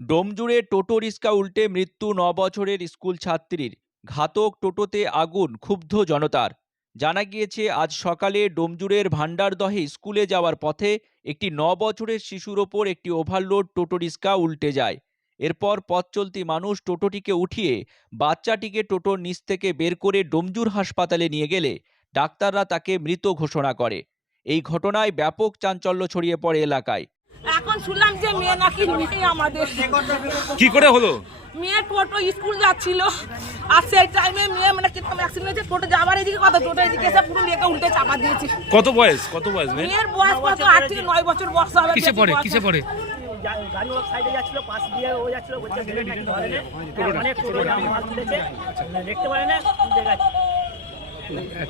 ডোমজুড়ে টোটো রিস্কা উল্টে মৃত্যু ন বছরের স্কুল ছাত্রীর। ঘাতক টোটোতে আগুন, ক্ষুব্ধ জনতার। জানা গিয়েছে, আজ সকালে ডোমজুড়ের ভান্ডারদহে স্কুলে যাওয়ার পথে একটি ন বছরের শিশুর ওপর একটি ওভারলোড টোটো রিস্কা উল্টে যায়। এরপর পথ চলতি মানুষ টোটোটিকে উঠিয়ে বাচ্চাটিকে টোটোর নিচ থেকে বের করে ডোমজুর হাসপাতালে নিয়ে গেলে ডাক্তাররা তাকে মৃত ঘোষণা করে। এই ঘটনায় ব্যাপক চাঞ্চল্য ছড়িয়ে পড়ে এলাকায়। এখন শুনলাম যে মেয়ে নাকি নেই আমাদের। কি করে হলো? মেয়ে টোটো স্কুল যাচ্ছিল আর সেই টাইমে মেয়ে মানে কীরকম অ্যাক্সিডেন্ট হয়েছে টোটো যাবার এদিকে কত টোটো এদিকে এসে পুরো মেয়েকে উল্টে চাপা দিয়েছে। কত বয়স? কত বয়স মেয়ের বয়স কত? আট থেকে নয় বছর বয়স হবে কিসে পড়ে? কিসে পড়ে? গাড়ি ওর সাইডে যাচ্ছিল পাশ দিয়ে ও যাচ্ছিল বলছে ব্রেক নাকি ধরে নে অনেক টোটো জাম মাল তুলেছে। দেখতে পারে না উল্টে গেছে।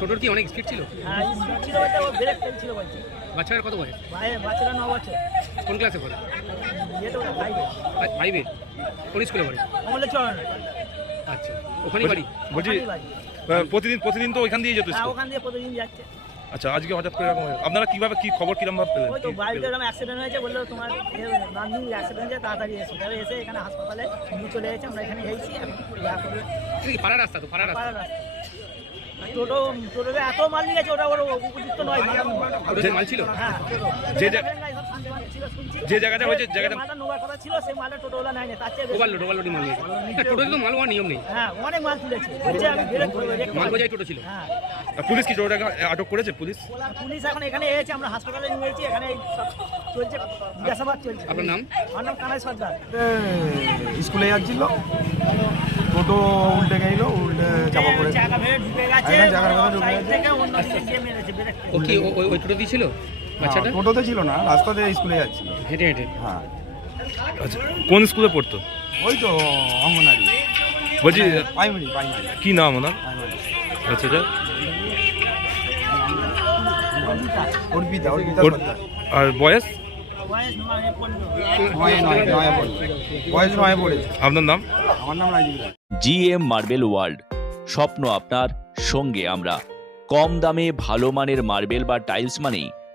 টোটোর কি অনেক স্পিড ছিল? আর স্পিড ছিল বলতে ও ব্রেক ফেলছিল বলছে। বাচ্চার কত বয়স? ভাই বাচ্চারা ন বছর। কোন ক্লাসে পড়ে? ফাইভে কোন স্কুলে পড়ে? আমলে চরণ। আচ্ছা ওখানেই বাড়ি? বলছি প্রতিদিন প্রতিদিন তো ওইখান দিয়ে যেত হ্যাঁ ওখান দিয়ে প্রতিদিন যাচ্ছে। আচ্ছা আজকে হঠাৎ করে এরকম হলো। আপনারা কীভাবে কি খবর কীরকম ভাবে পেলেন? ওই তো কি- বাড়িতে এরকম অ্যাক্সিডেন্ট হয়েছে বলল তোমার বান্ধবী অ্যাক্সিডেন্ট হয়েছে তাড়াতাড়ি এসে। তবে এসে এখানে হাসপাতালে নিয়ে চলে গেছে আমরা এখানে এসেছি এখন? যা কি পাড়া রাস্তা তো পাড়া রাস্তা। পাড়ার রাস্তা। আর টোটো টোটোতে এত মাল নিয়ে গেছে ওটা ওর উপযুক্ত নয় মাল টোটোতে মাল ছিল? হ্যাঁ যে যে যে জায়গাটা হয়েছে, জায়গাটা- মালটা নোংরা করা ছিল সেই মালটা টোটোওয়ালা নেয় না তার চেয়ে ওভারলোড ওভারলোডিং মাল নিয়ে টোটোতে তো মাল হওয়ার নিয়ম নেই। হ্যাঁ অনেক মাল তুলেছে। বলছে আমি বেরোতে মাল বোঝাই টোটো ছিল। হ্যাঁ। পুলিশ কি টোটোটাকে আটক করেছে পুলিশ? পুলিশ এখন এখানে এসেছে আমরা হাসপাতালে নিয়ে এসেছি এখানে চলছে জিজ্ঞাসাবাদ চলছে। আপনার নাম? আমার নাম কানাই সর্দার। স্কুলে যাচ্ছিল। টোটো উল্টে গেল উল্টে চাপা পড়ে। চাকা ভেঙে ঢুকে গেছে হ্যাঁ, চাকার ভেতর ঢুকে গেছে। ও কি ওই- টোটো দিয়ে ছিল বাচ্চাটা? হ্যাঁ, টোটোতে ছিল না রাস্তাতে স্কুলে যাচ্ছিল। হেঁটে হেঁটে? হ্যাঁ। আচ্ছা কোন স্কুলে পড়তো? ওই তো অঙ্গনারী বলছি প্রাইমারি প্রাইমারি কি নাম ওনার? আচ্ছা আচ্ছা। অর্পিতা অর্পিতা আর বয়স? আপনার নাম? আমার নাম রাজীব রায় মার্বেল ওয়ার্ল্ড স্বপ্ন আপনার সঙ্গে আমরা। কম দামে ভালো মানের মার্বেল বা টাইলস মানেই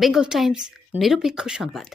Bengal Times নিরপেক্ষ সংবাদ।